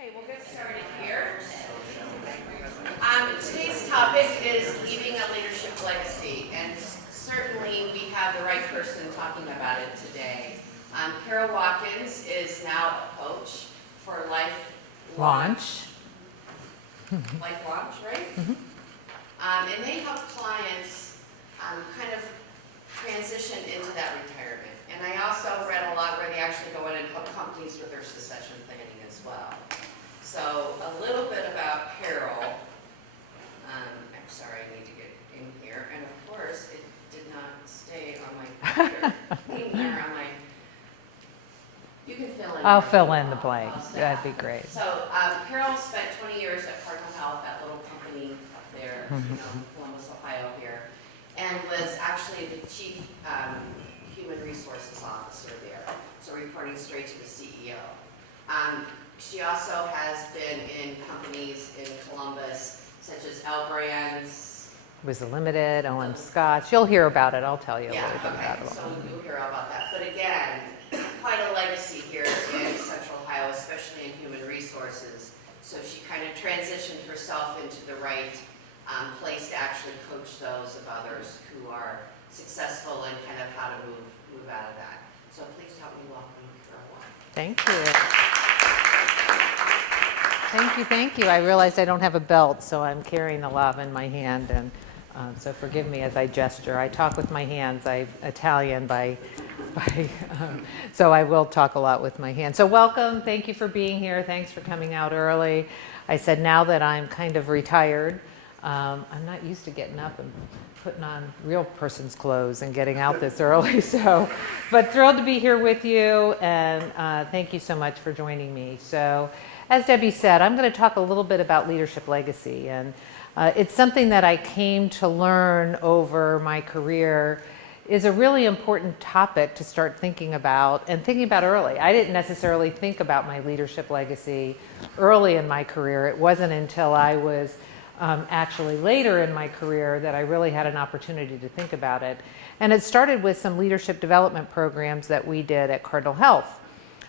Okay, we'll get started here. Today's topic is leaving a leadership legacy, and certainly we have the right person talking about it today. Carol Watkins is now a coach for Life Launch, right? And they help clients kind of transition into that retirement. And I also read a lot where they actually go in and help companies with their succession planning as well. So a little bit about Carol. I'm sorry, I need to get in here. And of course, it did not stay on my computer. You can fill in. I'll fill in the blank. That'd be great. So Carol spent 20 years at Cardinal Health, that little company up there, Columbus, Ohio here, and was actually the chief human resources officer there, so reporting straight to the CEO. She also has been in companies in Columbus, such as L Brands. Was Limited, O.M. Scotts. You'll hear about it. I'll tell you a little bit about it. So you'll hear all about that. But again, quite a legacy here in Central Ohio, especially in human resources. So she kind of transitioned herself into the right place to actually coach those of others who are successful and kind of how to move out of that. So please help me welcome Carol Watkins. Thank you. Thank you. I realized I don't have a belt, so I'm carrying the lava in my hand, and so forgive me as I gesture. I talk with my hands. I'm Italian so I will talk a lot with my hands. So welcome. Thank you for being here. Thanks for coming out early. I said now that I'm kind of retired, I'm not used to getting up and putting on real person's clothes and getting out this early. But thrilled to be here with you, and thank you so much for joining me. So as Debbie said, I'm going to talk a little bit about leadership legacy, and it's something that I came to learn over my career is a really important topic to start thinking about and thinking about early. I didn't necessarily think about my leadership legacy early in my career. It wasn't until I was actually later in my career that I really had an opportunity to think about it. And it started with some leadership development programs that we did at Cardinal Health,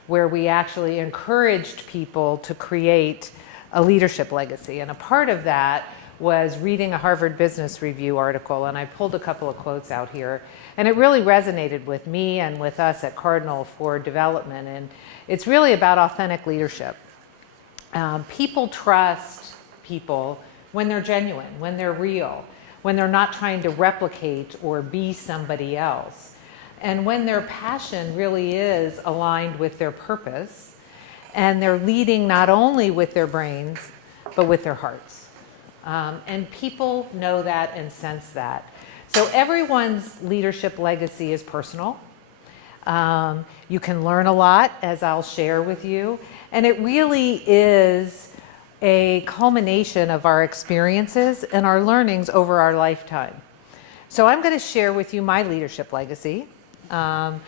where we actually encouraged people to create a leadership legacy. And a part of that was reading a Harvard Business Review article, and I pulled a couple of quotes out here. And it really resonated with me and with us at Cardinal for development. And it's really about authentic leadership. People trust people when they're genuine, when they're real, when they're not trying to replicate or be somebody else. And when their passion really is aligned with their purpose, and they're leading not only with their brains, but with their hearts. And people know that and sense that. So everyone's leadership legacy is personal. You can learn a lot, as I'll share with you. And it really is a culmination of our experiences and our learnings over our lifetime. So I'm going to share with you my leadership legacy in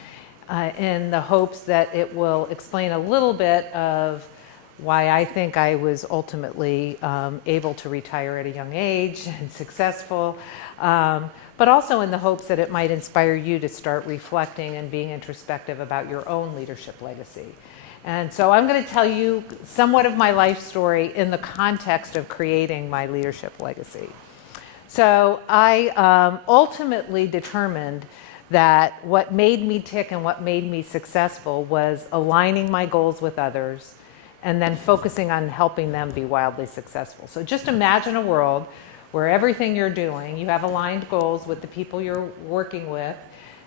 the hopes that it will explain a little bit of why I think I was ultimately able to retire at a young age and successful, but also in the hopes that it might inspire you to start reflecting and being introspective about your own leadership legacy. And so I'm going to tell you somewhat of my life story in the context of creating my leadership legacy. So I ultimately determined that what made me tick and what made me successful was aligning my goals with others and then focusing on helping them be wildly successful. So just imagine a world where everything you're doing, you have aligned goals with the people you're working with,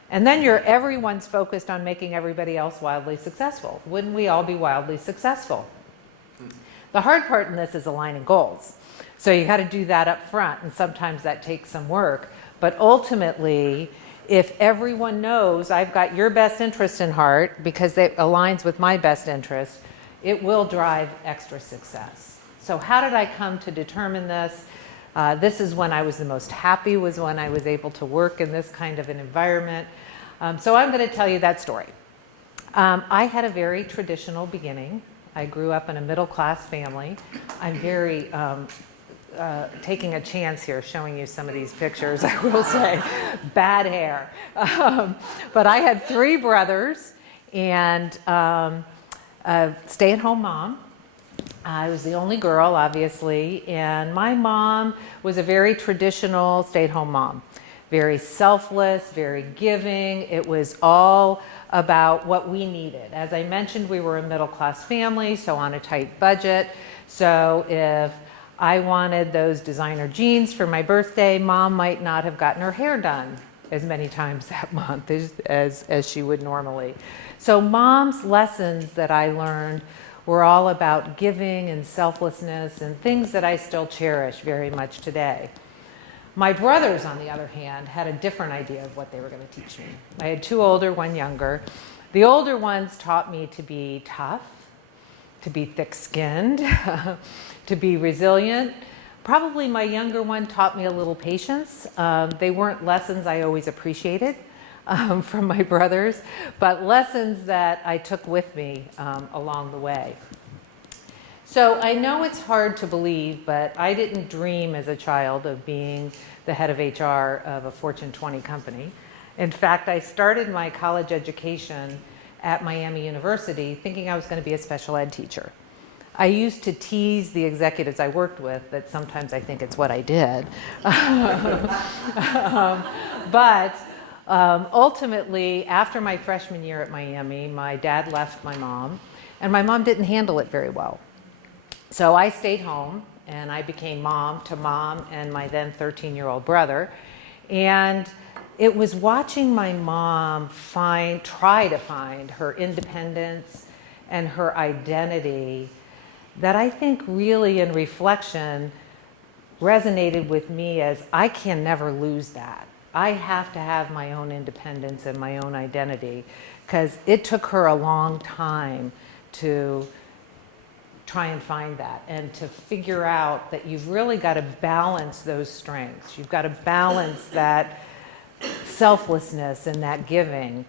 and then everyone's focused on making everybody else wildly successful. Wouldn't we all be wildly successful? The hard part in this is aligning goals. So you got to do that up front, and sometimes that takes some work. But ultimately, if everyone knows I've got your best interest in heart because it aligns with my best interest, it will drive extra success. So how did I come to determine this? This is when I was the most happy, was when I was able to work in this kind of an environment. So I'm going to tell you that story. I had a very traditional beginning. I grew up in a middle-class family. I'm very taking a chance here showing you some of these pictures, I will say. Bad hair. But I had 3 brothers and a stay-at-home mom. I was the only girl, obviously, and my mom was a very traditional stay-at-home mom. Very selfless, very giving. It was all about what we needed. As I mentioned, we were a middle-class family, so on a tight budget. So if I wanted those designer jeans for my birthday, Mom might not have gotten her hair done as many times that month as she would normally. So Mom's lessons that I learned were all about giving and selflessness and things that I still cherish very much today. My brothers, on the other hand, had a different idea of what they were going to teach me. I had two older, one younger. The older ones taught me to be tough, to be thick-skinned, to be resilient. Probably my younger one taught me a little patience. They weren't lessons I always appreciated from my brothers, but lessons that I took with me along the way. So I know it's hard to believe, but I didn't dream as a child of being the head of HR of a Fortune 20 company. In fact, I started my college education at Miami University thinking I was going to be a special ed teacher. I used to tease the executives I worked with that sometimes I think it's what I did. But ultimately, after my freshman year at Miami, my dad left my mom, and my mom didn't handle it very well. So I stayed home, and I became mom to mom and my then 13-year-old brother. And it was watching my mom try to find her independence and her identity that I think really in reflection resonated with me as I can never lose that. I have to have my own independence and my own identity, because it took her a long time to try and find that and to figure out that you've really got to balance those strengths. You've got to balance that selflessness and that giving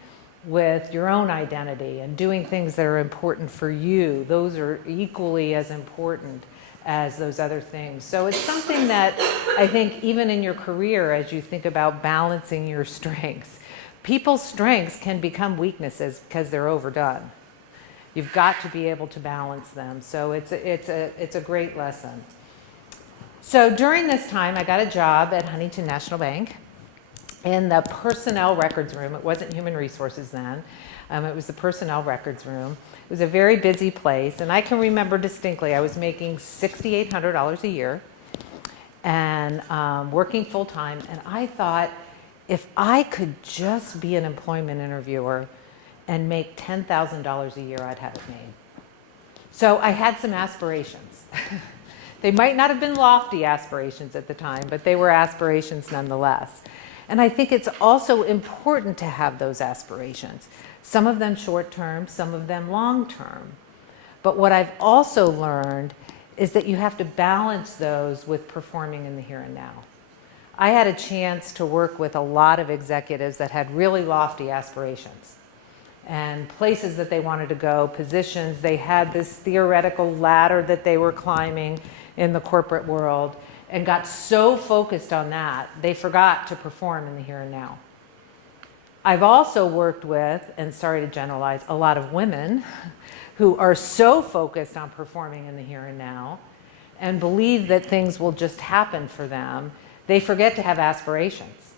with your own identity and doing things that are important for you. Those are equally as important as those other things. So it's something that I think even in your career, as you think about balancing your strengths, people's strengths can become weaknesses because they're overdone. You've got to be able to balance them. So it's a great lesson. So during this time, I got a job at Huntington National Bank in the personnel records room. It wasn't human resources then. It was the personnel records room. It was a very busy place, and I can remember distinctly I was making $6,800 a year and working full-time, and I thought if I could just be an employment interviewer and make $10,000 a year, I'd have it made. So I had some aspirations. They might not have been lofty aspirations at the time, but they were aspirations nonetheless. And I think it's also important to have those aspirations. Some of them short-term, some of them long-term. But what I've also learned is that you have to balance those with performing in the here and now. I had a chance to work with a lot of executives that had really lofty aspirations and places that they wanted to go, positions. They had this theoretical ladder that they were climbing in the corporate world, and got so focused on that, they forgot to perform in the here and now. I've also worked with, and sorry to generalize, a lot of women who are so focused on performing in the here and now and believe that things will just happen for them, they forget to have aspirations.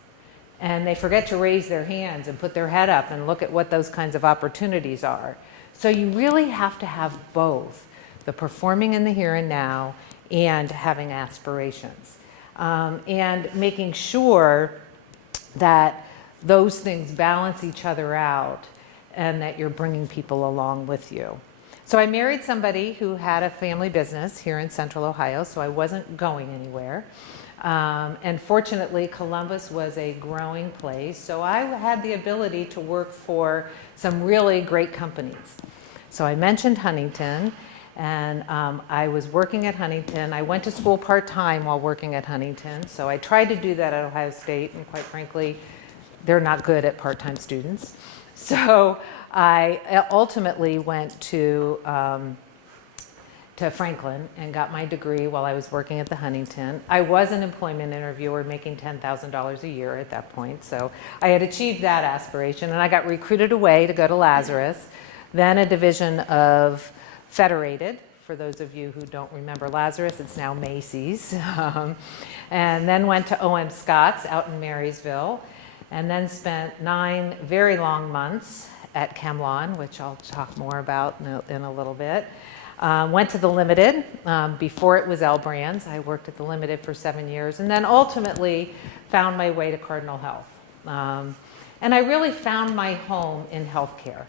And they forget to raise their hands and put their head up and look at what those kinds of opportunities are. So you really have to have both, the performing in the here and now and having aspirations, and making sure that those things balance each other out and that you're bringing people along with you. So I married somebody who had a family business here in Central Ohio, so I wasn't going anywhere. And fortunately, Columbus was a growing place, so I had the ability to work for some really great companies. So I mentioned Huntington. And I was working at Huntington. I went to school part-time while working at Huntington. So I tried to do that at Ohio State, and quite frankly, they're not good at part-time students. So I ultimately went to Franklin and got my degree while I was working at the Huntington. I was an employment interviewer making $10,000 a year at that point. So I had achieved that aspiration, and I got recruited away to go to Lazarus, then a division of Federated for those of you who don't remember Lazarus. It's now Macy's. And then went to O.M. Scott's out in Marysville, and then spent 9 very long months at ChemLawn, which I'll talk more about in a little bit. Went to the Limited. Before it was L Brands, I worked at the Limited for 7 years, and then ultimately found my way to Cardinal Health. And I really found my home in healthcare.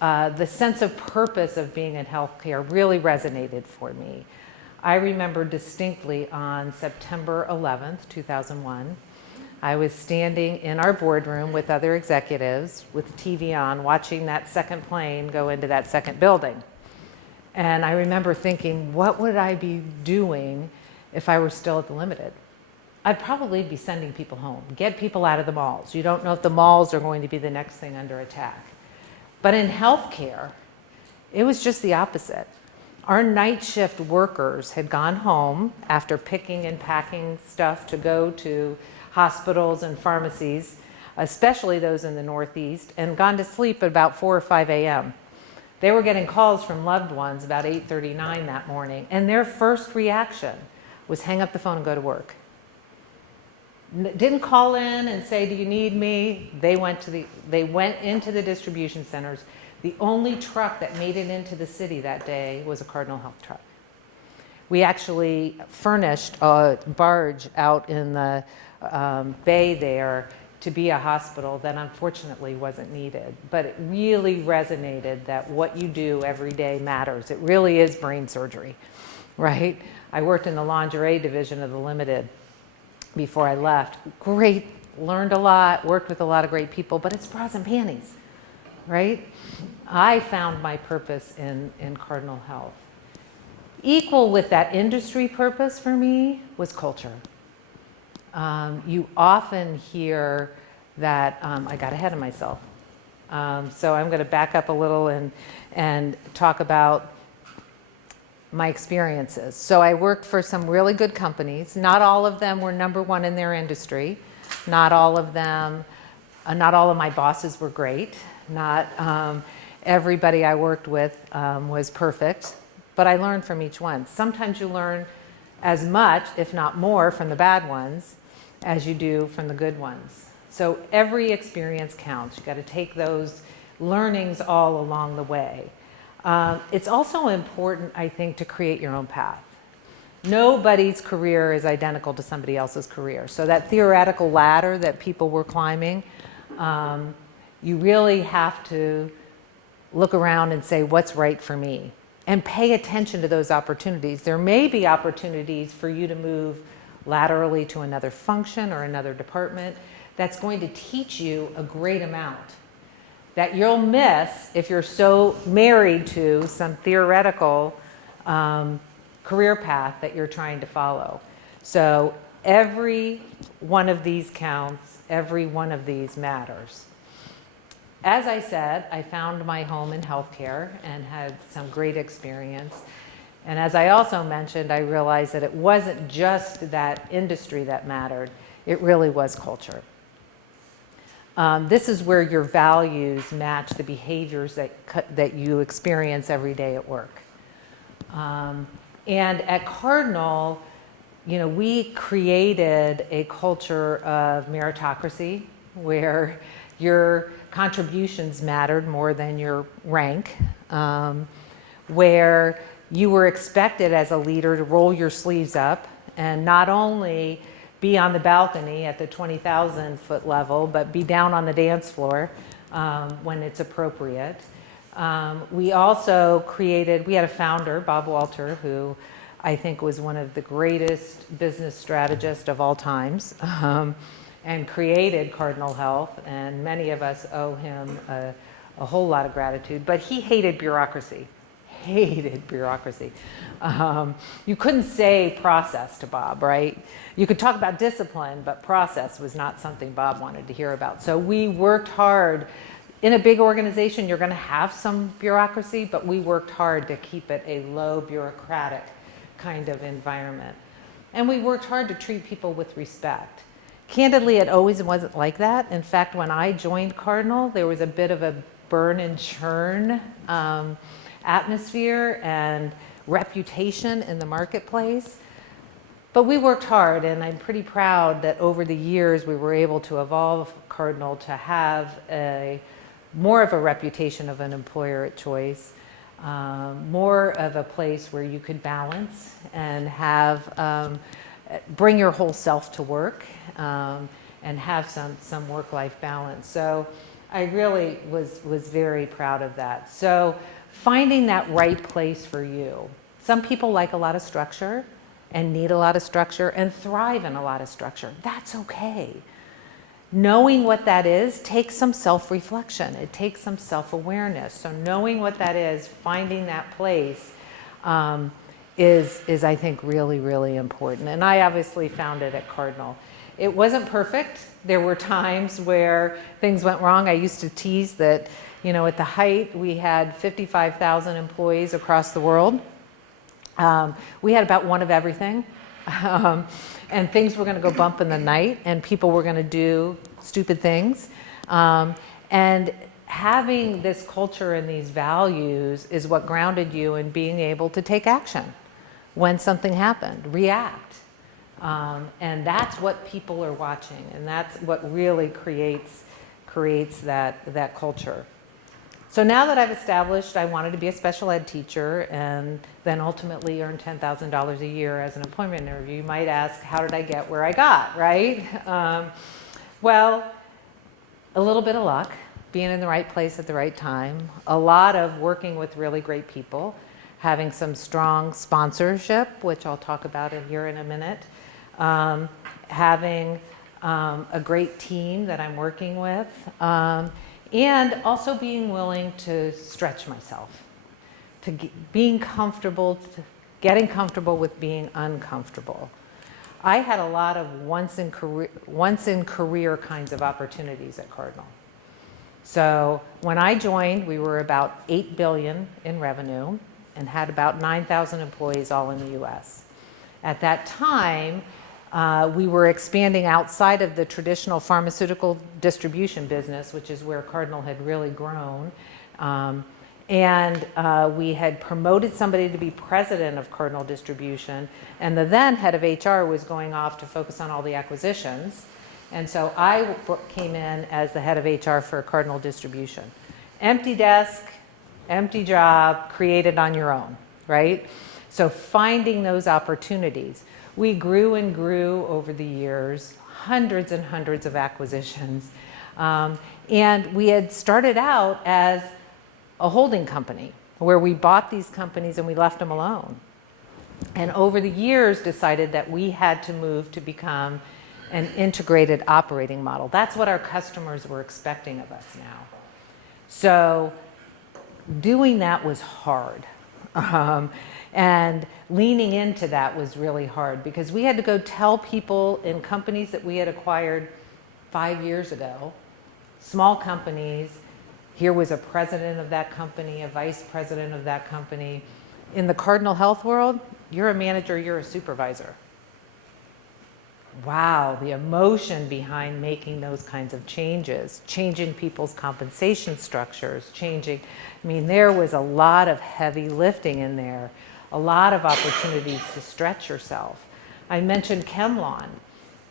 The sense of purpose of being in healthcare really resonated for me. I remember distinctly on September 11th, 2001, I was standing in our boardroom with other executives with the TV on, watching that second plane go into that second building. And I remember thinking, what would I be doing if I were still at the Limited? I'd probably be sending people home, get people out of the malls. You don't know if the malls are going to be the next thing under attack. But in healthcare, it was just the opposite. Our night shift workers had gone home after picking and packing stuff to go to hospitals and pharmacies, especially those in the Northeast, and gone to sleep at about 4 or 5 a.m. They were getting calls from loved ones about 8:39 that morning, and their first reaction was hang up the phone and go to work. Didn't call in and say, do you need me? They went into the distribution centers. The only truck that made it into the city that day was a Cardinal Health truck. We actually furnished a barge out in the bay there to be a hospital that unfortunately wasn't needed. But it really resonated that what you do every day matters. It really is brain surgery, right? I worked in the lingerie division of the Limited before I left. Great, learned a lot, worked with a lot of great people, but it's bras and panties, right? I found my purpose in Cardinal Health. Equal with that industry purpose for me was culture. You often hear that, I got ahead of myself. So I'm going to back up a little and talk about my experiences. So I worked for some really good companies. Not all of them were number one in their industry. Not all of my bosses were great. Not everybody I worked with was perfect, but I learned from each one. Sometimes you learn as much, if not more, from the bad ones as you do from the good ones. So every experience counts. You got to take those learnings all along the way. It's also important, I think, to create your own path. Nobody's career is identical to somebody else's career. So that theoretical ladder that people were climbing, you really have to look around and say, what's right for me? And pay attention to those opportunities. There may be opportunities for you to move laterally to another function or another department that's going to teach you a great amount that you'll miss if you're so married to some theoretical career path that you're trying to follow. So every one of these counts, every one of these matters. As I said, I found my home in healthcare and had some great experience. And as I also mentioned, I realized that it wasn't just that industry that mattered, it really was culture. This is where your values match the behaviors that you experience every day at work. And at Cardinal, we created a culture of meritocracy where your contributions mattered more than your rank, where you were expected as a leader to roll your sleeves up and not only be on the balcony at the 20,000 foot level, but be down on the dance floor when it's appropriate. We also we had a founder, Bob Walter, who I think was one of the greatest business strategists of all times, and created Cardinal Health, and many of us owe him a whole lot of gratitude, but he hated bureaucracy. You couldn't say process to Bob, right? You could talk about discipline, but process was not something Bob wanted to hear about. So we worked hard. In a big organization, you're going to have some bureaucracy, but we worked hard to keep it a low bureaucratic kind of environment. And we worked hard to treat people with respect. Candidly, it always wasn't like that. In fact, when I joined Cardinal, there was a bit of a burn and churn atmosphere, and reputation in the marketplace. But we worked hard, and I'm pretty proud that over the years we were able to evolve Cardinal to have more of a reputation of an employer of choice, more of a place where you could balance and have bring your whole self to work and have some work-life balance. So I really was very proud of that. So finding that right place for you. Some people like a lot of structure and need a lot of structure and thrive in a lot of structure. That's okay. Knowing what that is takes some self-reflection. It takes some self-awareness. So knowing what that is, finding that place is I think really, really important. And I obviously found it at Cardinal. It wasn't perfect. There were times where things went wrong. I used to tease that, at the height, we had 55,000 employees across the world. We had about one of everything. And things were going to go bump in the night, and people were going to do stupid things. And having this culture and these values is what grounded you in being able to take action when something happened, react. And that's what people are watching, and that's what really creates that culture. So now that I've established I wanted to be a special ed teacher and then ultimately earn $10,000 a year as an employment interview, you might ask, how did I get where I got, right? Well, a little bit of luck, being in the right place at the right time, a lot of working with really great people, having some strong sponsorship, which I'll talk about here in a minute, having a great team that I'm working with, and also being willing to stretch myself, to getting comfortable with being uncomfortable. I had a lot of once in career kinds of opportunities at Cardinal. So when I joined, we were about $8 billion in revenue and had about 9,000 employees all in the US. At that time, we were expanding outside of the traditional pharmaceutical distribution business, which is where Cardinal had really grown. And we had promoted somebody to be president of Cardinal Distribution, and the then head of HR was going off to focus on all the acquisitions. And so I came in as the head of HR for Cardinal Distribution. Empty desk, empty job, created on your own, right? So finding those opportunities. We grew and grew over the years, hundreds and hundreds of acquisitions. And we had started out as a holding company where we bought these companies and we left them alone. And over the years decided that we had to move to become an integrated operating model. That's what our customers were expecting of us now. So doing that was hard. And leaning into that was really hard because we had to go tell people in companies that we had acquired 5 years ago, small companies, here was a president of that company, a vice president of that company. In the Cardinal Health world, you're a manager, you're a supervisor. Wow, the emotion behind making those kinds of changes, changing people's compensation structures, there was a lot of heavy lifting in there, a lot of opportunities to stretch yourself. I mentioned ChemLawn.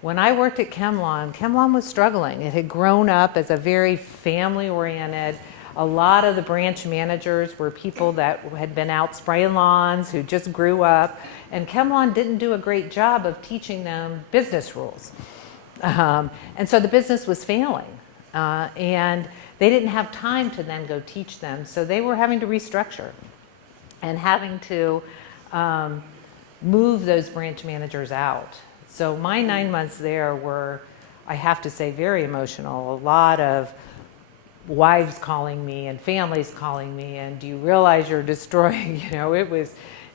When I worked at ChemLawn was struggling. It had grown up as a very family-oriented. A lot of the branch managers were people that had been out spraying lawns, who just grew up, and ChemLawn didn't do a great job of teaching them business rules. And so the business was failing, and they didn't have time to then go teach them, so they were having to restructure and having to move those branch managers out. So my 9 months there were, I have to say, very emotional. A lot of wives calling me and families calling me, and do you realize you're destroying,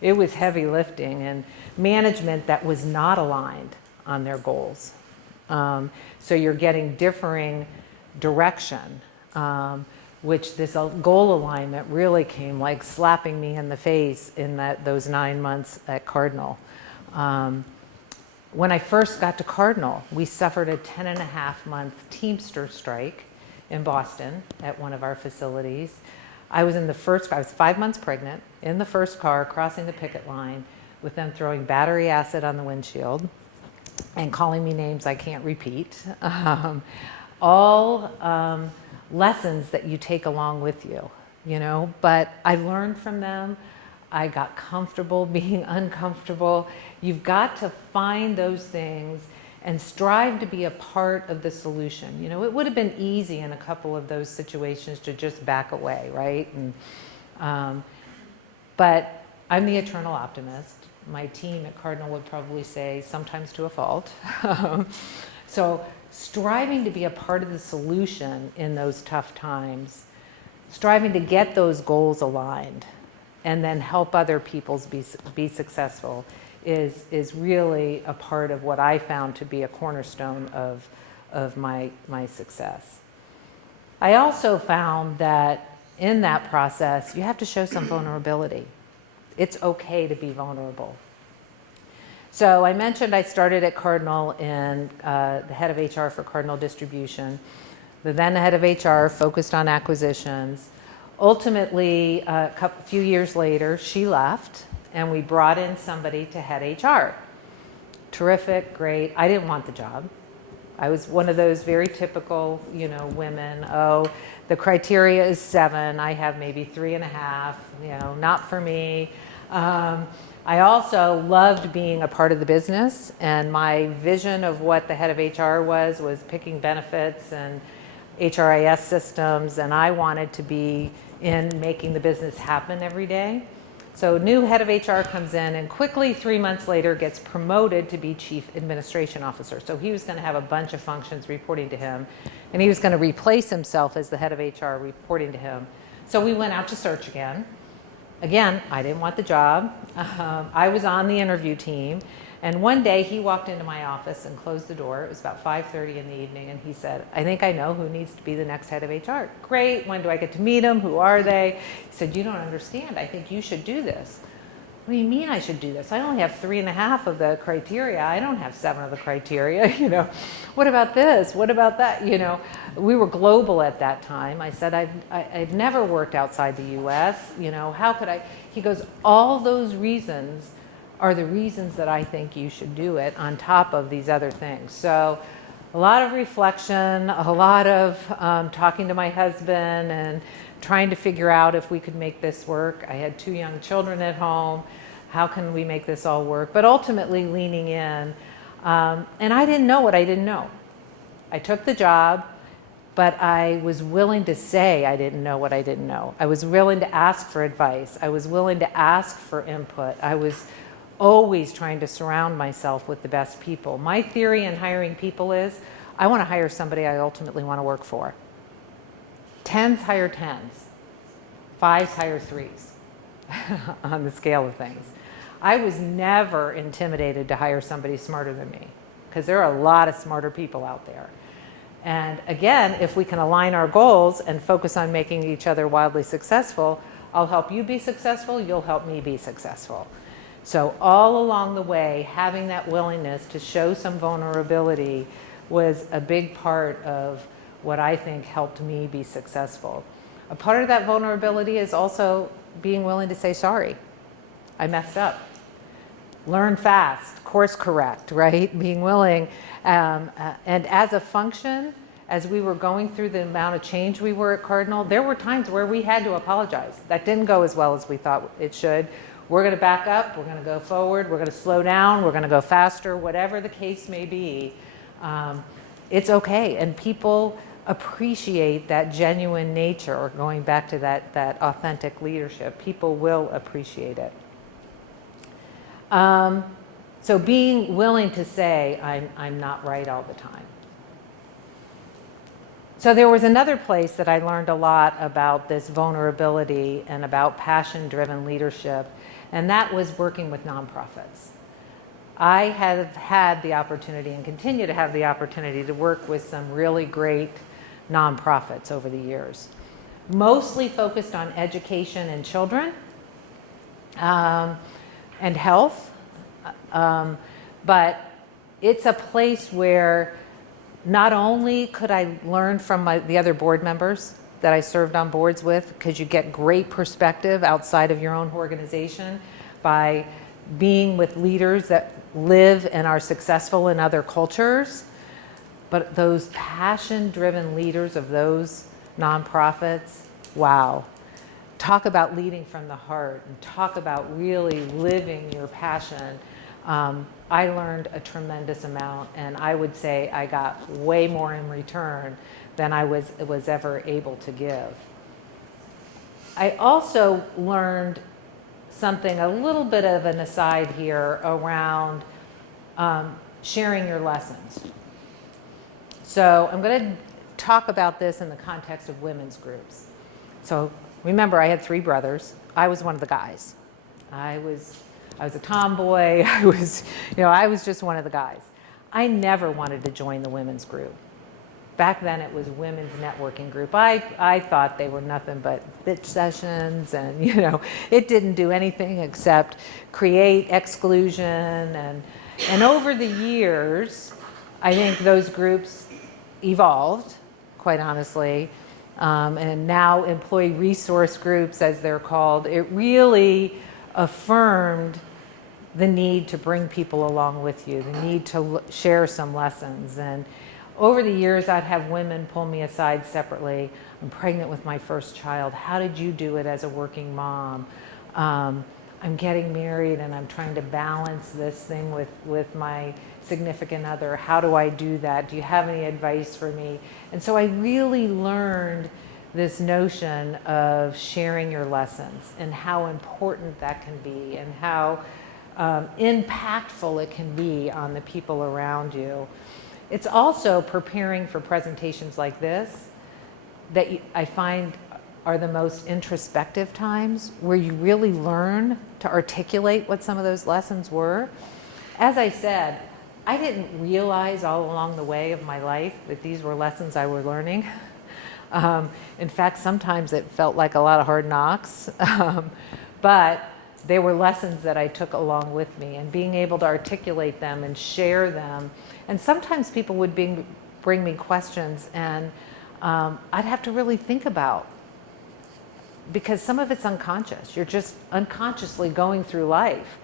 it was heavy lifting and management that was not aligned on their goals. So you're getting differing direction, which this goal alignment really came like slapping me in the face in those 9 months at Cardinal. When I first got to Cardinal, we suffered a 10.5-month Teamster strike in Boston at one of our facilities. I was 5 months pregnant, in the first car, crossing the picket line, with them throwing battery acid on the windshield and calling me names I can't repeat. All lessons that you take along with you, you know, but I learned from them. I got comfortable being uncomfortable. You've got to find those things and strive to be a part of the solution. You know, it would have been easy in a couple of those situations to just back away, right? But I'm the eternal optimist. My team at Cardinal would probably say sometimes to a fault. So striving to be a part of the solution in those tough times, striving to get those goals aligned, and then help other people be successful is really a part of what I found to be a cornerstone of my success. I also found that in that process, you have to show some vulnerability. It's okay to be vulnerable. So I mentioned I started at Cardinal in the head of HR for Cardinal Distribution. Then the head of HR focused on acquisitions. Ultimately, a few years later, she left, and we brought in somebody to head HR. Terrific, great. I didn't want the job. I was one of those very typical, you know, women. Oh, the criteria is 7. I have maybe 3.5. You know, not for me. I also loved being a part of the business, and my vision of what the head of HR was picking benefits and HRIS systems, and I wanted to be in making the business happen every day. So new head of HR comes in, and quickly 3 months later gets promoted to be chief administration officer. So he was going to have a bunch of functions reporting to him, and he was going to replace himself as the head of HR reporting to him. So we went out to search again. Again, I didn't want the job. I was on the interview team, and one day he walked into my office and closed the door. It was about 5:30 in the evening, and he said, "I think I know who needs to be the next head of HR." Great, when do I get to meet them? Who are they? He said, "You don't understand. I think you should do this." What do you mean I should do this? I only have 3.5 of the criteria. I don't have 7 of the criteria, you know. What about this? What about that? You know, we were global at that time. I said, I've never worked outside the US, you know, how could I? He goes, all those reasons are the reasons that I think you should do it on top of these other things. So a lot of reflection, a lot of talking to my husband and trying to figure out if we could make this work. I had 2 young children at home. How can we make this all work? But ultimately leaning in. And I didn't know what I didn't know. I took the job, but I was willing to say I didn't know what I didn't know. I was willing to ask for advice. I was willing to ask for input. I was always trying to surround myself with the best people. My theory in hiring people is I want to hire somebody I ultimately want to work for. 10s hire 10s, 5s hire 3s on the scale of things. I was never intimidated to hire somebody smarter than me, because there are a lot of smarter people out there. And again, if we can align our goals and focus on making each other wildly successful, I'll help you be successful, you'll help me be successful. So all along the way, having that willingness to show some vulnerability was a big part of what I think helped me be successful. A part of that vulnerability is also being willing to say sorry. I messed up. Learn fast, course correct, right? Being willing. And as a function, as we were going through the amount of change we were at Cardinal, there were times where we had to apologize. That didn't go as well as we thought it should. We're going to back up, we're going to go forward, we're going to slow down, we're going to go faster, whatever the case may be. It's okay, and people appreciate that genuine nature, or going back to that authentic leadership. People will appreciate it. So being willing to say, I'm not right all the time. So there was another place that I learned a lot about this vulnerability and about passion-driven leadership, and that was working with nonprofits. I have had the opportunity and continue to have the opportunity to work with some really great nonprofits over the years, mostly focused on education and children and health. But it's a place where not only could I learn from the other board members, that I served on boards with, because you get great perspective outside of your own organization by being with leaders that live and are successful in other cultures. But those passion-driven leaders of those nonprofits, wow. Talk about leading from the heart and talk about really living your passion. I learned a tremendous amount, and I would say I got way more in return than I was ever able to give. I also learned something, a little bit of an aside here around sharing your lessons. So I'm going to talk about this in the context of women's groups. So remember, I had 3 brothers. I was one of the guys. I was a tomboy. I was just one of the guys. I never wanted to join the women's group. Back then it was women's networking group. I thought they were nothing but bitch sessions, and it didn't do anything except create exclusion. And over the years, I think those groups evolved, quite honestly. And now employee resource groups, as they're called, it really affirmed the need to bring people along with you, the need to share some lessons. And over the years, I'd have women pull me aside separately. I'm pregnant with my first child. How did you do it as a working mom? I'm getting married and I'm trying to balance this thing with my significant other. How do I do that? Do you have any advice for me? And so I really learned this notion of sharing your lessons and how important that can be, and how impactful it can be on the people around you. It's also preparing for presentations like this that I find are the most introspective times, where you really learn to articulate what some of those lessons were. As I said, I didn't realize all along the way of my life that these were lessons I was learning. In fact, sometimes it felt like a lot of hard knocks, but they were lessons that I took along with me, and being able to articulate them and share them. And sometimes people would bring me questions, and I'd have to really think about, because some of it's unconscious. You're just unconsciously going through life.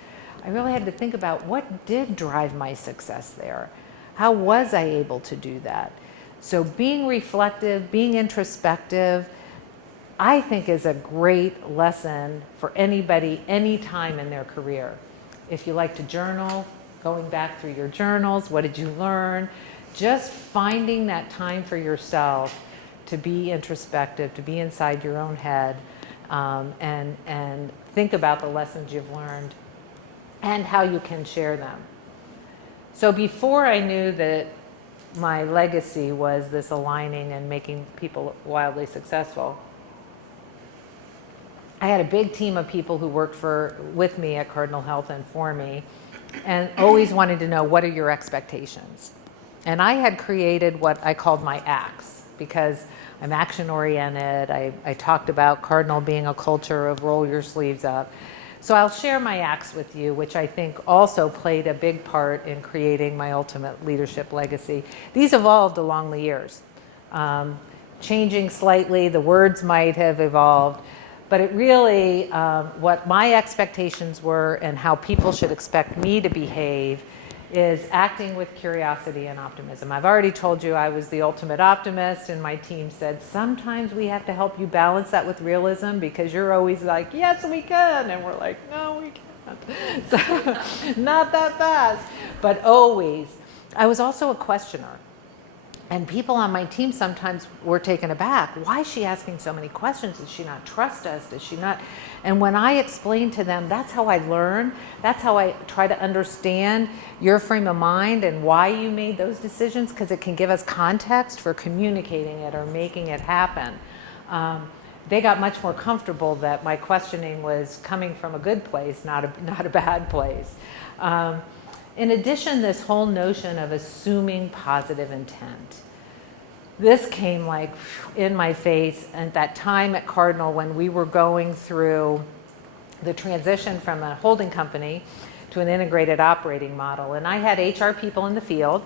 I really had to think about, what did drive my success there? How was I able to do that? So being reflective, being introspective, I think is a great lesson for anybody, any time in their career. If you like to journal, going back through your journals, what did you learn? Just finding that time for yourself to be introspective, to be inside your own head, and think about the lessons you've learned and how you can share them. So before I knew that my legacy was this aligning and making people wildly successful, I had a big team of people who worked with me at Cardinal Health and for me, and always wanted to know, what are your expectations? And I had created what I called my acts, because I'm action-oriented. I talked about Cardinal being a culture of roll your sleeves up. So I'll share my acts with you, which I think also played a big part in creating my ultimate leadership legacy. These evolved along the years, changing slightly. The words might have evolved. But it really, what my expectations were and how people should expect me to behave is acting with curiosity and optimism. I've already told you I was the ultimate optimist, and my team said, sometimes we have to help you balance that with realism, because you're always like, yes, we can. And we're like, no, we can't. So, not that fast. But always. I was also a questioner. And people on my team sometimes were taken aback. Why is she asking so many questions? Does she not trust us? Does she not? And when I explained to them, that's how I learn. That's how I try to understand your frame of mind and why you made those decisions, because it can give us context for communicating it or making it happen. They got much more comfortable that my questioning was coming from a good place, not a bad place. In addition, this whole notion of assuming positive intent. This came like in my face at that time at Cardinal, when we were going through the transition from a holding company to an integrated operating model. And I had HR people in the field,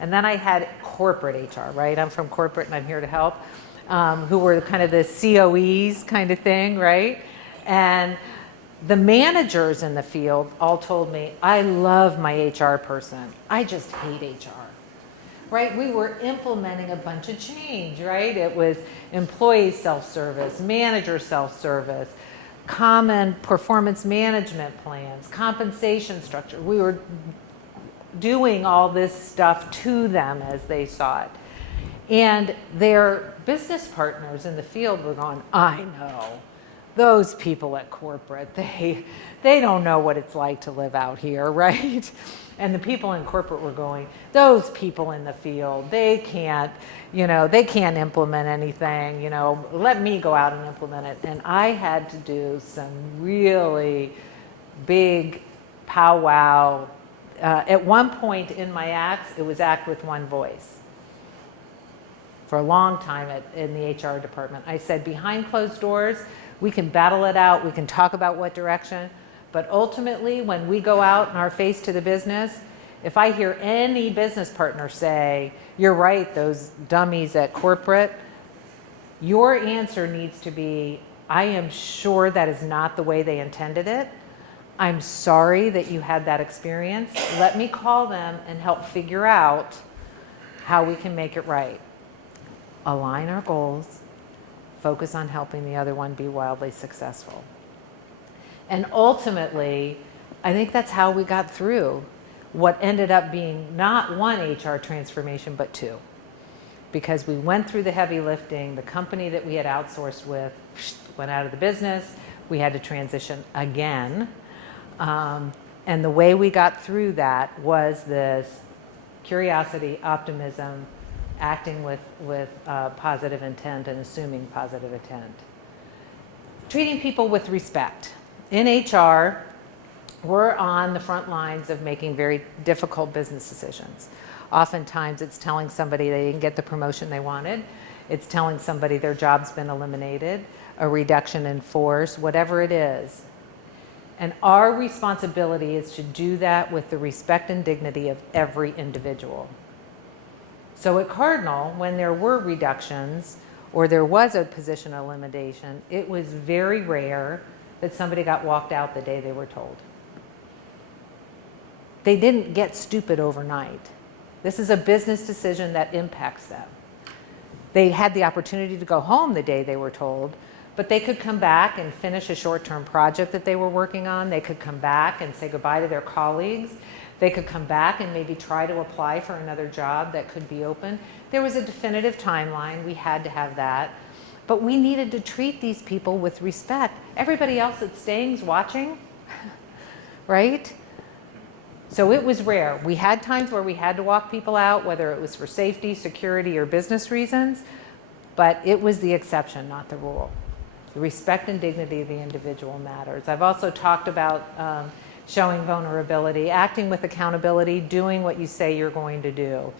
and then I had corporate HR, right? I'm from corporate and I'm here to help. who were kind of the COEs kind of thing, right? And the managers in the field all told me, I love my HR person. I just hate HR, right? We were implementing a bunch of change, right? It was employee self-service, manager self-service, common performance management plans, compensation structure. We were doing all this stuff to them as they saw it. And their business partners in the field were going, I know. Those people at corporate, they don't know what it's like to live out here, right? And the people in corporate were going, those people in the field, they can't implement anything, let me go out and implement it. And I had to do some really big powwow. At one point in my acts, it was act with one voice. For a long time in the HR department, I said, behind closed doors, we can battle it out, we can talk about what direction, but ultimately when we go out and our face to the business, if I hear any business partner say, you're right, those dummies at corporate, your answer needs to be, I am sure that is not the way they intended it. I'm sorry that you had that experience. Let me call them and help figure out how we can make it right. Align our goals, focus on helping the other one be wildly successful. And ultimately, I think that's how we got through what ended up being not one HR transformation, but two. Because we went through the heavy lifting, the company that we had outsourced with went out of the business, we had to transition again. And the way we got through that was this curiosity, optimism, acting with positive intent and assuming positive intent. Treating people with respect. In HR, we're on the front lines of making very difficult business decisions. Oftentimes it's telling somebody they didn't get the promotion they wanted. It's telling somebody their job's been eliminated, a reduction in force, whatever it is. And our responsibility is to do that with the respect and dignity of every individual. So at Cardinal, when there were reductions or there was a position elimination, it was very rare that somebody got walked out the day they were told. They didn't get stupid overnight. This is a business decision that impacts them. They had the opportunity to go home the day they were told, but they could come back and finish a short-term project that they were working on. They could come back and say goodbye to their colleagues. They could come back and maybe try to apply for another job that could be open. There was a definitive timeline. We had to have that. But we needed to treat these people with respect. Everybody else that's staying's watching, right? So it was rare. We had times where we had to walk people out, whether it was for safety, security, or business reasons, but it was the exception, not the rule. The respect and dignity of the individual matters. I've also talked about showing vulnerability, acting with accountability, doing what you say you're going to do,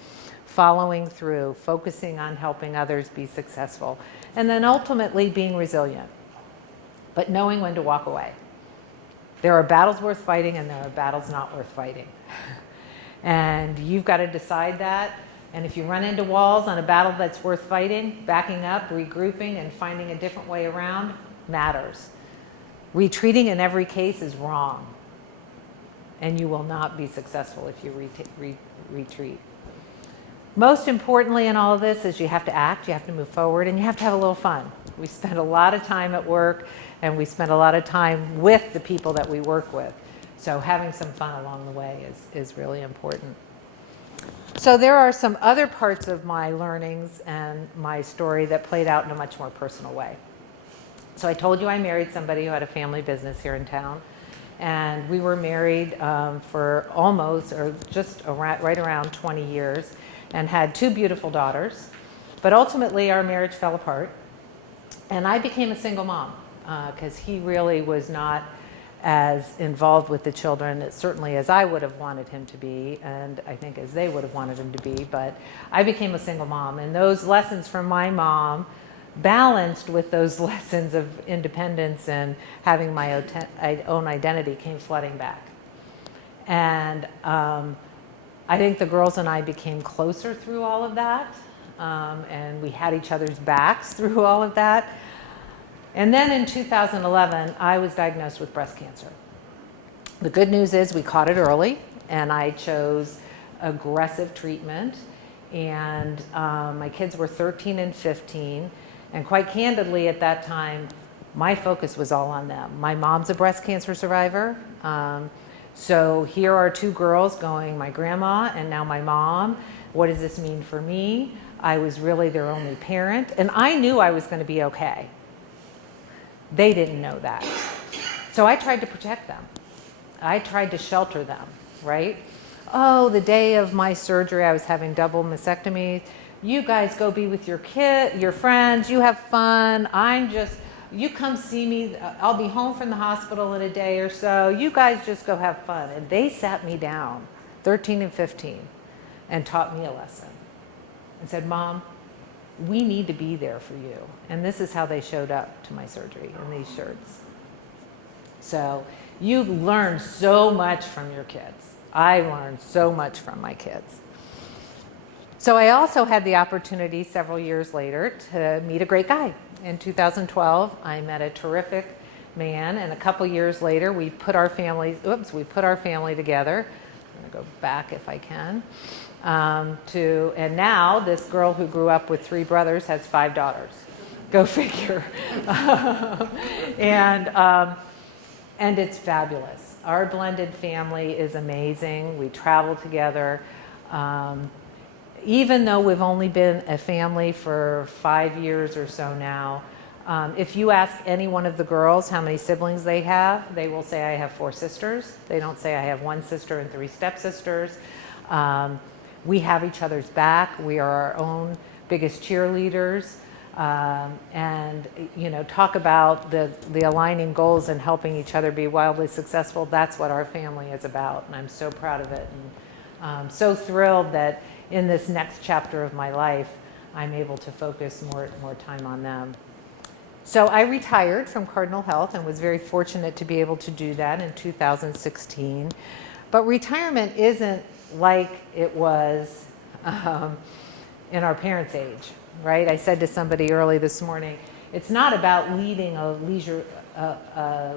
following through, focusing on helping others be successful, and then ultimately being resilient, but knowing when to walk away. There are battles worth fighting and there are battles not worth fighting. And you've got to decide that. And if you run into walls on a battle that's worth fighting, backing up, regrouping, and finding a different way around matters. Retreating in every case is wrong. And you will not be successful if you retreat. Most importantly in all of this is you have to act, you have to move forward, and you have to have a little fun. We spend a lot of time at work, and we spend a lot of time with the people that we work with. So having some fun along the way is really important. So there are some other parts of my learnings and my story that played out in a much more personal way. So I told you I married somebody who had a family business here in town. And we were married for almost, or just right around 20 years, and had 2 beautiful daughters. But ultimately, our marriage fell apart. And I became a single mom, because he really was not as involved with the children, certainly as I would have wanted him to be, and I think as they would have wanted him to be. But I became a single mom. And those lessons from my mom balanced with those lessons of independence and having my own identity came flooding back. And I think the girls and I became closer through all of that. and we had each other's backs through all of that. And then in 2011, I was diagnosed with breast cancer. The good news is we caught it early, and I chose aggressive treatment. And my kids were 13 and 15. And quite candidly at that time, my focus was all on them. My mom's a breast cancer survivor. So here are two girls going, my grandma and now my mom. What does this mean for me? I was really their only parent. And I knew I was going to be okay. They didn't know that. So I tried to protect them. I tried to shelter them, right? Oh, the day of my surgery, I was having double mastectomy. You guys go be with your friends, you have fun. You come see me. I'll be home from the hospital in a day or so. You guys just go have fun. And they sat me down, 13 and 15, and taught me a lesson and said, Mom, we need to be there for you. And this is how they showed up to my surgery in these shirts. So you learn so much from your kids. I learned so much from my kids. So I also had the opportunity several years later to meet a great guy. In 2012, I met a terrific man, and a couple years later, we put our family together. I'm going to go back if I can. And now this girl who grew up with 3 brothers has 5 daughters. Go figure. And it's fabulous. Our blended family is amazing. We travel together. Even though we've only been a family for 5 years or so now, if you ask any one of the girls how many siblings they have, they will say, I have 4 sisters. They don't say, I have 1 sister and 3 stepsisters. We have each other's back. We are our own biggest cheerleaders. And, talk about the aligning goals and helping each other be wildly successful. That's what our family is about, and I'm so proud of it. And so thrilled that in this next chapter of my life, I'm able to focus more time on them. So I retired from Cardinal Health and was very fortunate to be able to do that in 2016. But retirement isn't like it was in our parents' age, right? I said to somebody early this morning, it's not about leading a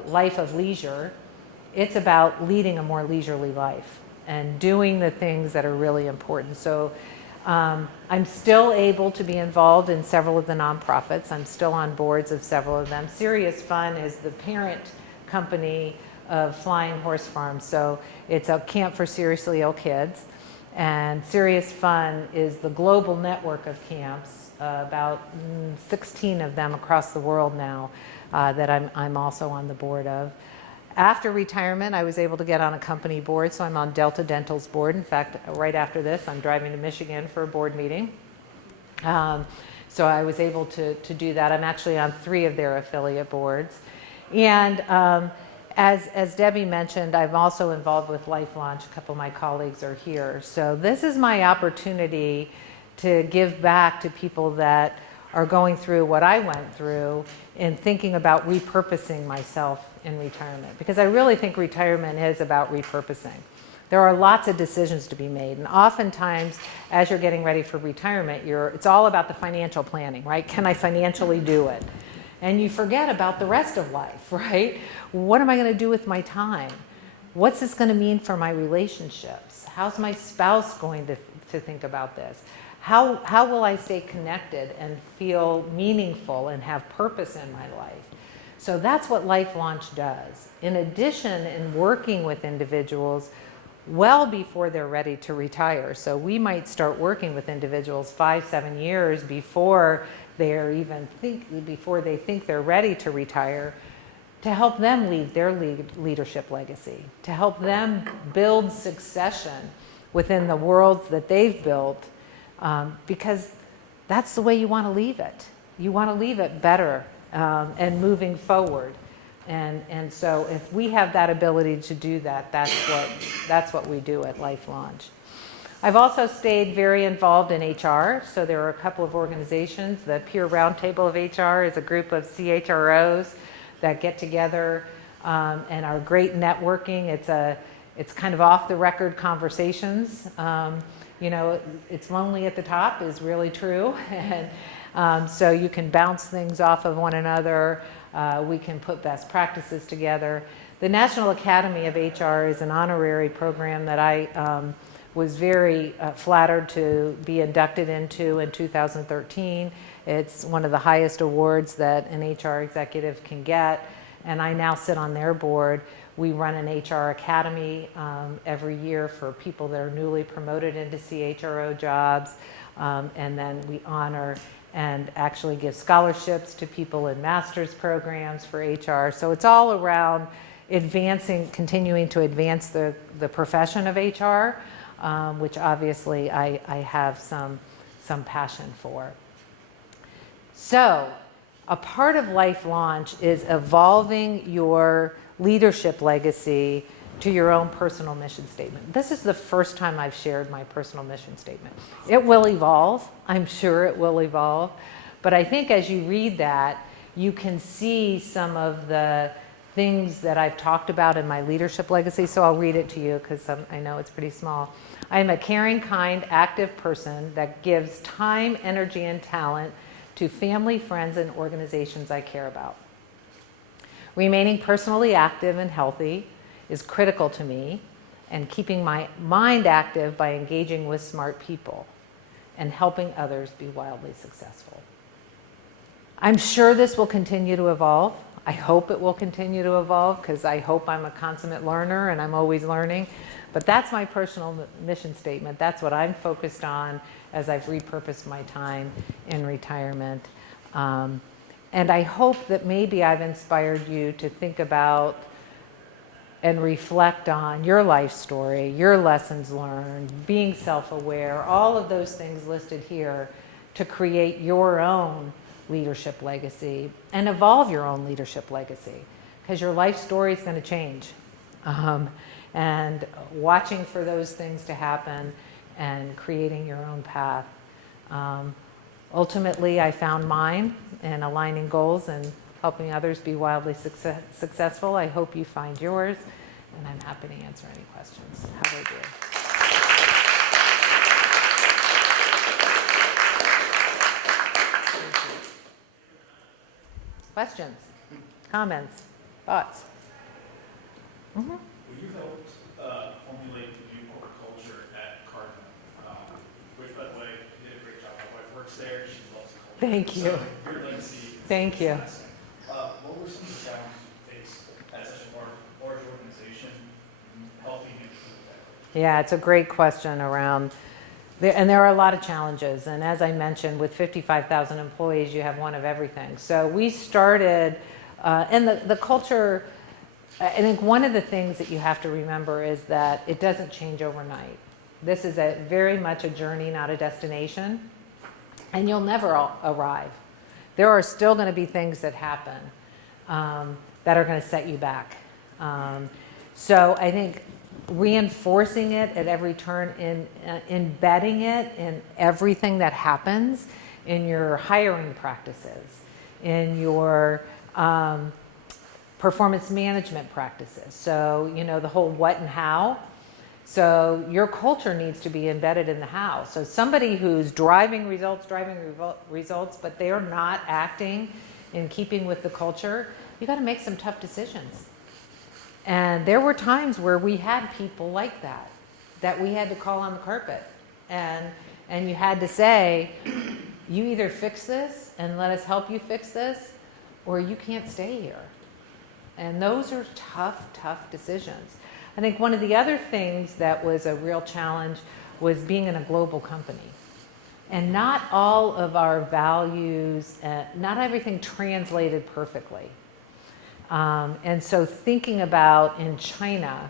life of leisure. It's about leading a more leisurely life and doing the things that are really important. So I'm still able to be involved in several of the nonprofits. I'm still on boards of several of them. Serious Fun is the parent company of Flying Horse Farm. So it's a camp for seriously ill kids. And Serious Fun is the global network of camps, about 16 of them across the world now that I'm also on the board of. After retirement, I was able to get on a company board, so I'm on Delta Dental's board. In fact, right after this, I'm driving to Michigan for a board meeting. So I was able to do that. I'm actually on 3 of their affiliate boards. And as Debbie mentioned, I'm also involved with Life Launch. A couple of my colleagues are here. So this is my opportunity to give back to people that are going through what I went through in thinking about repurposing myself in retirement. Because I really think retirement is about repurposing. There are lots of decisions to be made. And oftentimes, as you're getting ready for retirement, it's all about the financial planning, right? Can I financially do it? And you forget about the rest of life, right? What am I going to do with my time? What's this going to mean for my relationships? How's my spouse going to think about this? How will I stay connected and feel meaningful and have purpose in my life? So that's what Life Launch does. In addition, in working with individuals well before they're ready to retire. So we might start working with individuals 5-7 years before they think they're ready to retire, to help them lead their leadership legacy, to help them build succession within the worlds that they've built, because that's the way you want to leave it. You want to leave it better and moving forward. And so if we have that ability to do that, that's what we do at Life Launch. I've also stayed very involved in HR. So there are a couple of organizations. The Peer Roundtable of HR is a group of CHROs that get together and are great networking. It's kind of off the record conversations It's lonely at the top is really true. And so you can bounce things off of one another. We can put best practices together. The National Academy of HR is an honorary program that I was very flattered to be inducted into in 2013. It's one of the highest awards that an HR executive can get, and I now sit on their board. We run an HR academy every year for people that are newly promoted into CHRO jobs, and then we honor and actually give scholarships to people in master's programs for HR. So it's all around continuing to advance the profession of HR, which obviously I have some passion for. So a part of Life Launch is evolving your leadership legacy to your own personal mission statement. This is the first time I've shared my personal mission statement. It will evolve. I'm sure it will evolve. But I think as you read that, you can see some of the things that I've talked about in my leadership legacy. So I'll read it to you because I know it's pretty small. I am a caring, kind, active person that gives time, energy, and talent to family, friends, and organizations I care about. Remaining personally active and healthy is critical to me, and keeping my mind active by engaging with smart people and helping others be wildly successful. I'm sure this will continue to evolve. I hope it will continue to evolve because I hope I'm a consummate learner and I'm always learning. But that's my personal mission statement. That's what I'm focused on as I've repurposed my time in retirement. And I hope that maybe I've inspired you to think about and reflect on your life story, your lessons learned, being self-aware, all of those things listed here to create your own leadership legacy and evolve your own leadership legacy, because your life story is going to change. And watching for those things to happen and creating your own path. Ultimately, I found mine in aligning goals and helping others be wildly successful. I hope you find yours, and I'm happy to answer any questions. How do I do? Questions, comments, thoughts? Mm-hmm. Well, you helped formulate the new corporate culture at Cardinal, which, by the way, you did a great job. My wife works there; she loves the culture. Thank you. So your legacy. Thank you. What were some of the challenges you faced at such a large organization, helping improve that? Yeah, it's a great question around, and there are a lot of challenges. And as I mentioned, with 55,000 employees, you have one of everything. So we started, and the culture, I think one of the things that you have to remember is that it doesn't change overnight. This is very much a journey, not a destination, and you'll never arrive. There are still going to be things that happen that are going to set you back. So I think reinforcing it at every turn, embedding it in everything that happens, in your hiring practices, in your performance management practices. So, the whole what and how. So your culture needs to be embedded in the how. So somebody who's driving results, but they're not acting in keeping with the culture, you got to make some tough decisions. And there were times where we had people like that we had to call on the carpet. And you had to say, you either fix this and let us help you fix this, or you can't stay here. And those are tough decisions. I think one of the other things that was a real challenge was being in a global company. And not all of our values, not everything translated perfectly. And so thinking about in China,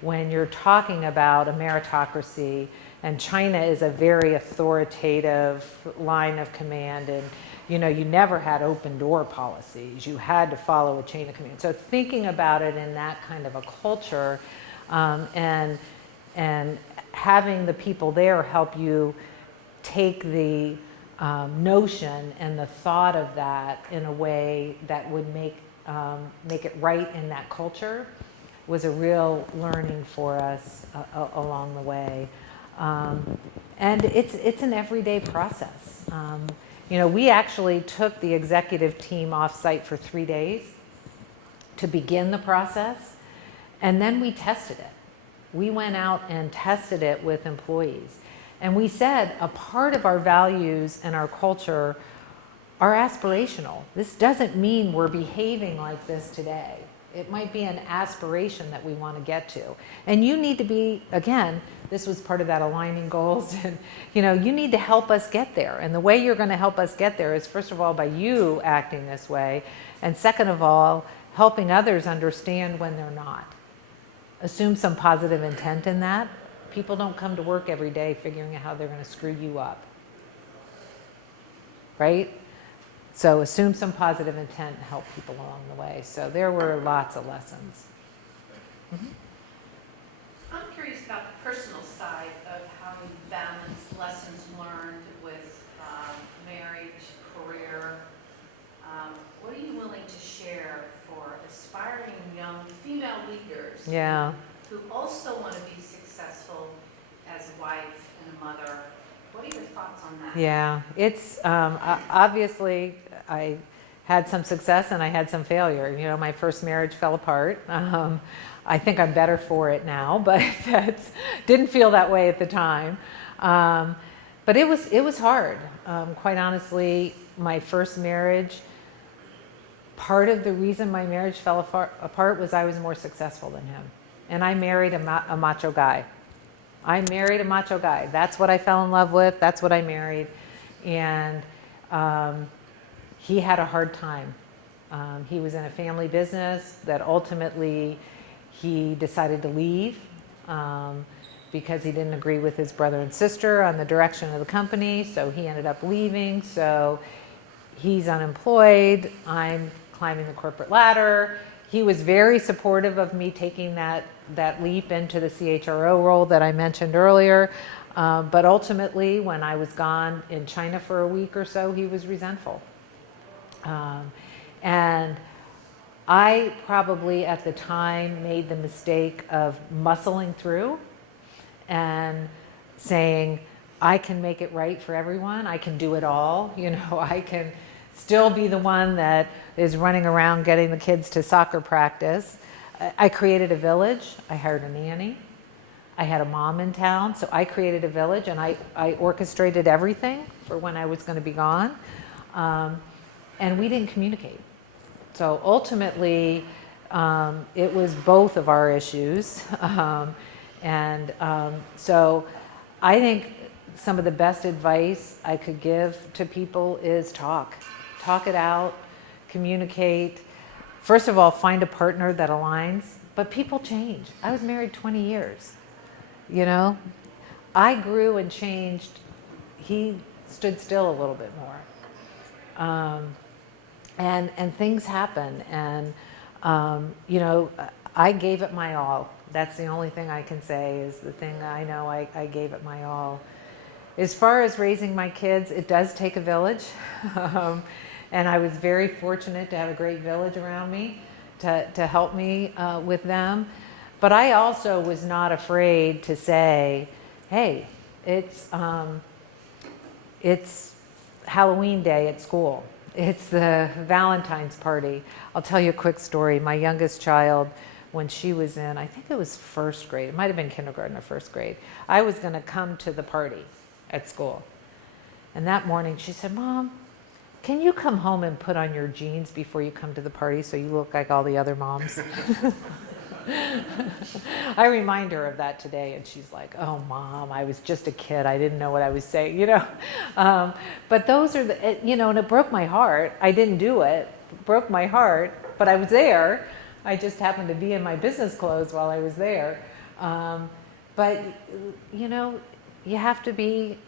when you're talking about a meritocracy, and China is a very authoritative line of command, and you never had open door policies. You had to follow a chain of command. So thinking about it in that kind of a culture, and having the people there help you take the notion and the thought of that in a way that would make it right in that culture was a real learning for us along the way. And it's an everyday process. We actually took the executive team off-site for 3 days to begin the process, and then we tested it. We went out and tested it with employees. And we said a part of our values and our culture are aspirational. This doesn't mean we're behaving like this today. It might be an aspiration that we want to get to. And you need to be, again, this was part of that aligning goals, and you need to help us get there. And the way you're going to help us get there is, first of all, by you acting this way, and second of all, helping others understand when they're not. Assume some positive intent in that. People don't come to work every day figuring out how they're going to screw you up. Right? So assume some positive intent and help people along the way. So there were lots of lessons. Mm-hmm. I'm curious about the personal side of how you balance lessons learned with marriage, career. What are you willing to share for aspiring young female leaders Yeah. who also want to be successful as a wife and a mother? What are your thoughts on that? Yeah, it's obviously I had some success and I had some failure. My first marriage fell apart. I think I'm better for it now, but didn't feel that way at the time. But it was hard. Quite honestly, my first marriage, part of the reason my marriage fell apart was I was more successful than him. And I married a macho guy. That's what I fell in love with. That's what I married. And he had a hard time. He was in a family business that ultimately he decided to leave because he didn't agree with his brother and sister on the direction of the company. So he ended up leaving. So he's unemployed. I'm climbing the corporate ladder. He was very supportive of me taking that leap into the CHRO role that I mentioned earlier. But ultimately, when I was gone in China for a week or so, he was resentful. And I probably at the time made the mistake of muscling through and saying, I can make it right for everyone. I can do it all. I can still be the one that is running around getting the kids to soccer practice. I created a village. I hired a nanny. I had a mom in town, so I created a village and I orchestrated everything for when I was going to be gone. And we didn't communicate. So ultimately, it was both of our issues. So I think some of the best advice I could give to people is talk. Talk it out, communicate. First of all, find a partner that aligns, but people change. I was married 20 years, I grew and changed. He stood still a little bit more. And things happen. And, I gave it my all. That's the only thing I can say is the thing I know I gave it my all. As far as raising my kids, it does take a village. And I was very fortunate to have a great village around me to help me with them. But I also was not afraid to say, hey, it's Halloween day at school. It's the Valentine's party. I'll tell you a quick story. My youngest child, when she was in, I think it was first grade, it might have been kindergarten or first grade, I was going to come to the party at school. And that morning she said, Mom, can you come home and put on your jeans before you come to the party so you look like all the other moms? I remind her of that today, and she's like, oh, Mom, I was just a kid. I didn't know what I was saying, But those are and it broke my heart. I didn't do it. It broke my heart, but I was there. I just happened to be in my business clothes while I was there. But, you have to be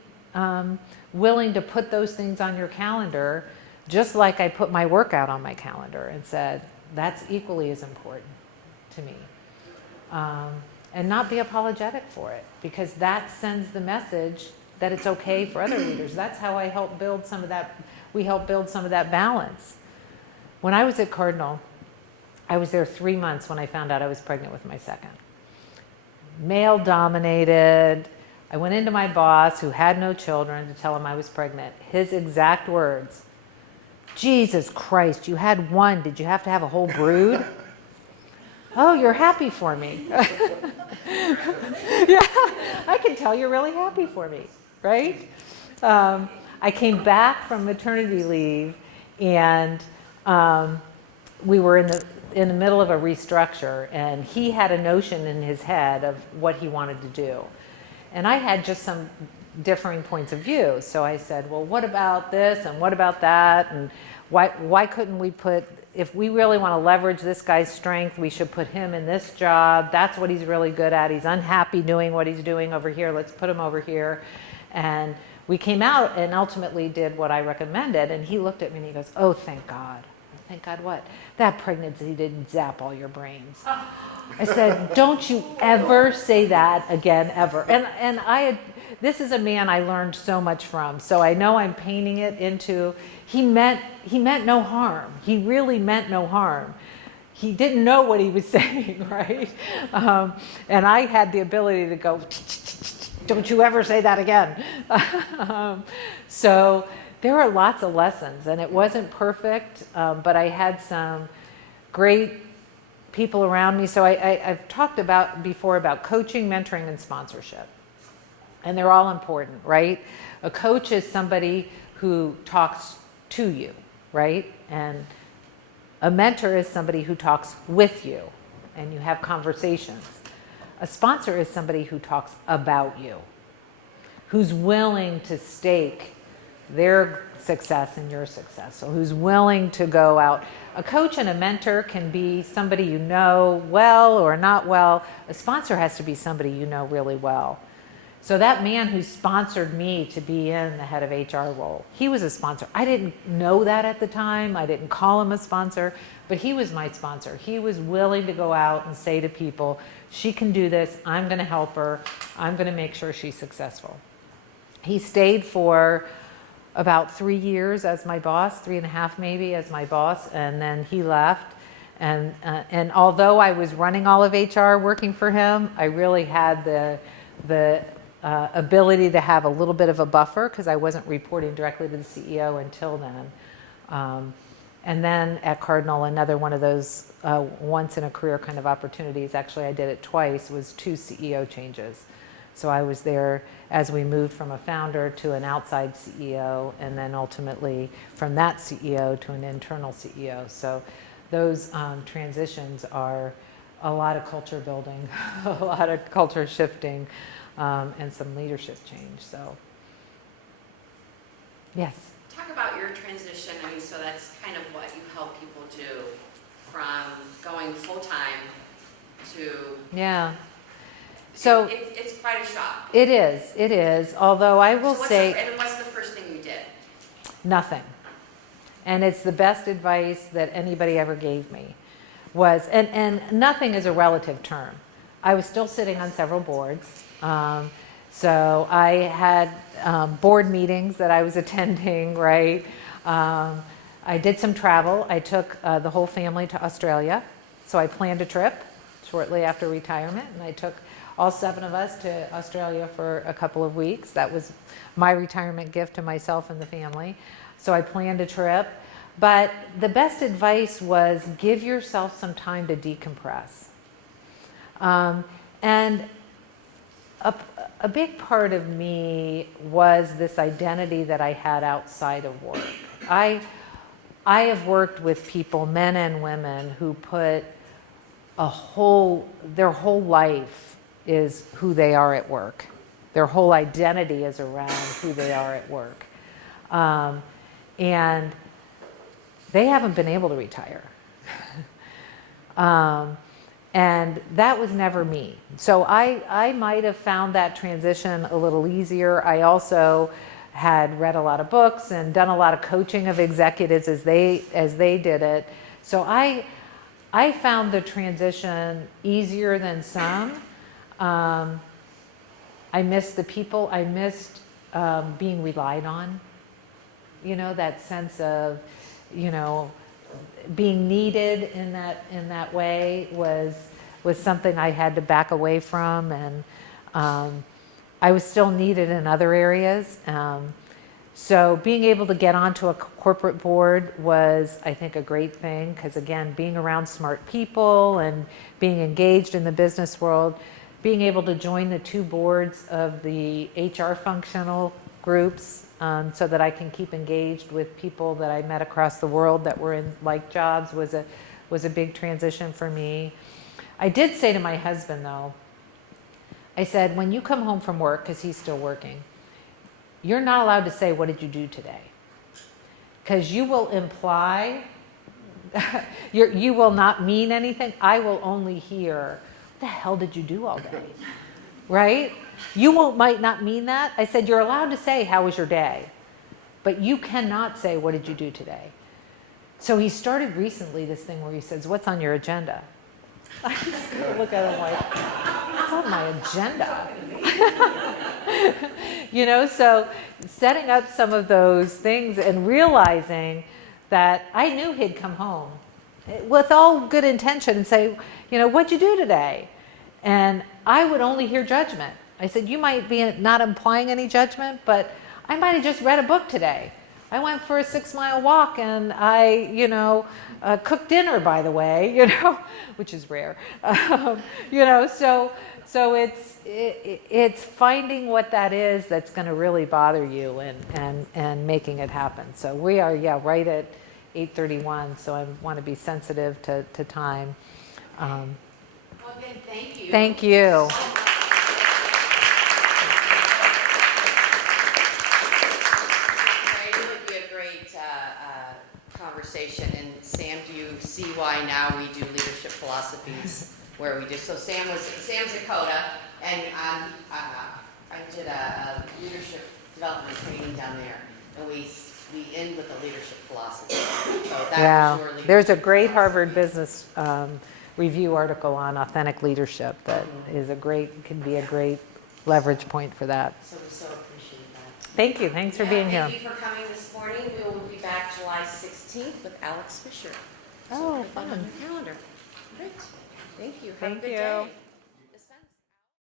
willing to put those things on your calendar, just like I put my workout on my calendar and said, that's equally as important to me. And not be apologetic for it, because that sends the message that it's okay for other leaders. That's how I help build some of that. We help build some of that balance. When I was at Cardinal, I was there 3 months when I found out I was pregnant with my second. Male dominated, I went into my boss, who had no children, to tell him I was pregnant. His exact words, Jesus Christ, you had one. Did you have to have a whole brood? Oh, you're happy for me. Yeah, I can tell you're really happy for me, right? I came back from maternity leave, and we were in the middle of a restructure, and he had a notion in his head of what he wanted to do. And I had just some differing points of view. So I said, well, what about this and what about that? And why couldn't we if we really want to leverage this guy's strength, we should put him in this job. That's what he's really good at. He's unhappy doing what he's doing over here. Let's put him over here. And we came out and ultimately did what I recommended. And he looked at me and he goes, oh, thank God. Thank God what? That pregnancy didn't zap all your brains. I said, don't you ever say that again, ever. And this is a man I learned so much from. So I know I'm painting it into, he meant no harm. He really meant no harm. He didn't know what he was saying, right? And I had the ability to go, don't you ever say that again. So there are lots of lessons, and it wasn't perfect, but I had some great people around me. So I've talked before about coaching, mentoring, and sponsorship. And they're all important, right? A coach is somebody who talks to you, right? And a mentor is somebody who talks with you, and you have conversations. A sponsor is somebody who talks about you, who's willing to stake their success and your success. So who's willing to go out. A coach and a mentor can be somebody you know well or not well. A sponsor has to be somebody you know really well. So that man who sponsored me to be in the head of HR role, he was a sponsor. I didn't know that at the time. I didn't call him a sponsor, but he was my sponsor. He was willing to go out and say to people, she can do this. I'm going to help her. I'm going to make sure she's successful. He stayed for about 3 years as my boss, 3.5 maybe as my boss, and then he left. And although I was running all of HR working for him, I really had the ability to have a little bit of a buffer because I wasn't reporting directly to the CEO until then. And then at Cardinal, another one of those once in a career kind of opportunities, actually I did it twice, was 2 CEO changes. So I was there as we moved from a founder to an outside CEO, and then ultimately from that CEO to an internal CEO. So those transitions are a lot of culture building, a lot of culture shifting, and some leadership change. So, yes. Talk about your transition. I mean, so that's kind of what you help people do, from going full-time to... Yeah. So it's quite a shock. It is. Although I will say... And what's the first thing you did? Nothing. And it's the best advice that anybody ever gave me. Was, and nothing is a relative term. I was still sitting on several boards. So I had board meetings that I was attending, right? I did some travel. I took the whole family to Australia. So I planned a trip shortly after retirement, and I took all 7 of us to Australia for a couple of weeks. That was my retirement gift to myself and the family. So I planned a trip. But the best advice was give yourself some time to decompress. And a big part of me was this identity that I had outside of work. I have worked with people, men and women, who put their whole life is who they are at work. Their whole identity is around who they are at work. And they haven't been able to retire. And that was never me. So I might have found that transition a little easier. I also had read a lot of books and done a lot of coaching of executives as they did it. So I found the transition easier than some. I missed the people. I missed being relied on. You know, that sense of, you know, being needed in that way was something I had to back away from, I was still needed in other areas. So being able to get onto a corporate board was, I think, a great thing, because again, being around smart people and being engaged in the business world, being able to join the 2 boards of the HR functional groups, so that I can keep engaged with people that I met across the world that were in like jobs was a big transition for me. I did say to my husband, though, I said, when you come home from work, because he's still working, you're not allowed to say, what did you do today? Because you will imply, you will not mean anything. I will only hear, what the hell did you do all day? Right? Might not mean that. I said, you're allowed to say, how was your day? But you cannot say, what did you do today? So he started recently this thing where he says, what's on your agenda? I just look at him like, what's on my agenda? So setting up some of those things and realizing that I knew he'd come home with all good intention and say, what'd you do today? And I would only hear judgment. I said, you might be not implying any judgment, but I might have just read a book today. I went for a 6-mile walk and I, cooked dinner, by the way, which is rare. So it's finding what that is that's going to really bother you and making it happen. So we are, right at 8:31. So I want to be sensitive to time. Well, then, thank you. Thank you. It would be a great conversation. And Sam, do you see why now we do leadership philosophies where we do? So Sam's a CODA, and I did a leadership development training down there, and we end with a leadership philosophy. So that was your leadership There's a great philosophy. Harvard Business Review article on authentic leadership that can be a great leverage point for that. So we so appreciate that. Thank you. Thanks for being here. Thank you for coming this morning. We will be back July 16th with Alex Fisher. Oh, put that fun. on your calendar. Great. Thank you. Have a Thank good you. day.